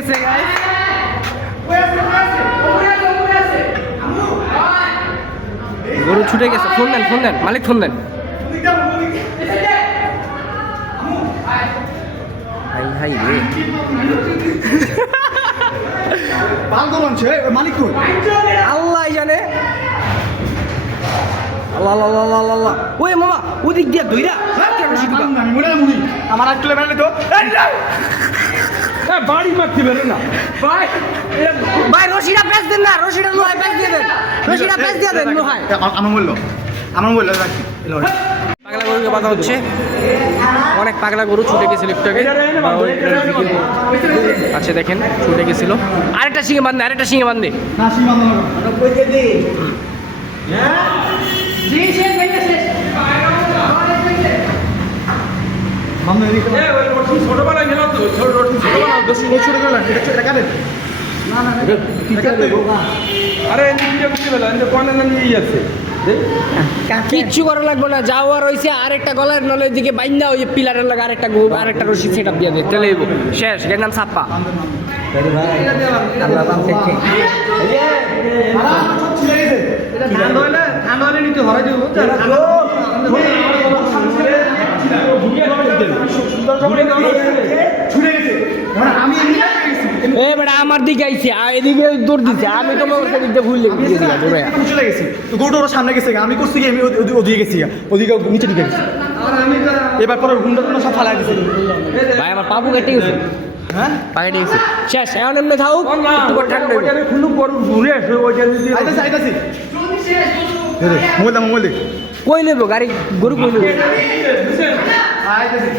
গেছে গাইস গরু ছুটে গেছে ফোন দেন মালিক ফোন দেন হাই হাই রে মালিক কই আল্লাহ জানে আল্লাহ আল্লাহ আল্লাহ আল্লাহ ওই মামা ওদিক দিয়া দইরা আমার আজকে বেড়ালে তো বাড়ি মারতে পারে না ভাই ভাই রশিটা প্যাচ দেন না রশিটা লোহায় প্যাচ দিয়ে দেন রশিটা প্যাচ দিয়ে দেন লোহায় আমার বললো রাখি পাগলা গরুকে বাঁধা হচ্ছে অনেক পাগলা গরু ছুটে গেছিল একটু আগে আচ্ছা দেখেন ছুটে গেছিল আরেকটা শিঙে বাঁধে নাসি বান্ধব ছোটবেলায় গেলাম তো আরে কনে নিয়ে যাচ্ছে কিচ্ছু করা লাগবে না যাওয়া রয়েছে আরেকটা গলার নলের দিকে বাইন্দা ওই যে পিলারের লাগে আরেকটা রশি সেট আপ দিয়ে দেয় তেলে শেষ এর নাম ছাপ্পা আমার দিকে আইছে এদিকে দৌড় দিচ্ছে আমি তো দিকে ভুল চলে গেছি তো গরুটা ওর সামনে গেছে আমি করছি কি আমি ওদিকে গেছি ওদিকে নিচে দিকে গেছি এবার পরে গুন্ডা সব ফালাই দিছে ভাই আমার পাপু কেটে গেছে হ্যাঁ পাকেটে গেছে শেষ এখন এমনি থাকুক একটু পর ঠান্ডা হইবে। খুলু বড় ঘুরে আসে ওইটা আইতাছি মোবাইল দে কই নেবো গাড়ি গরু কই নেবো আইতাছি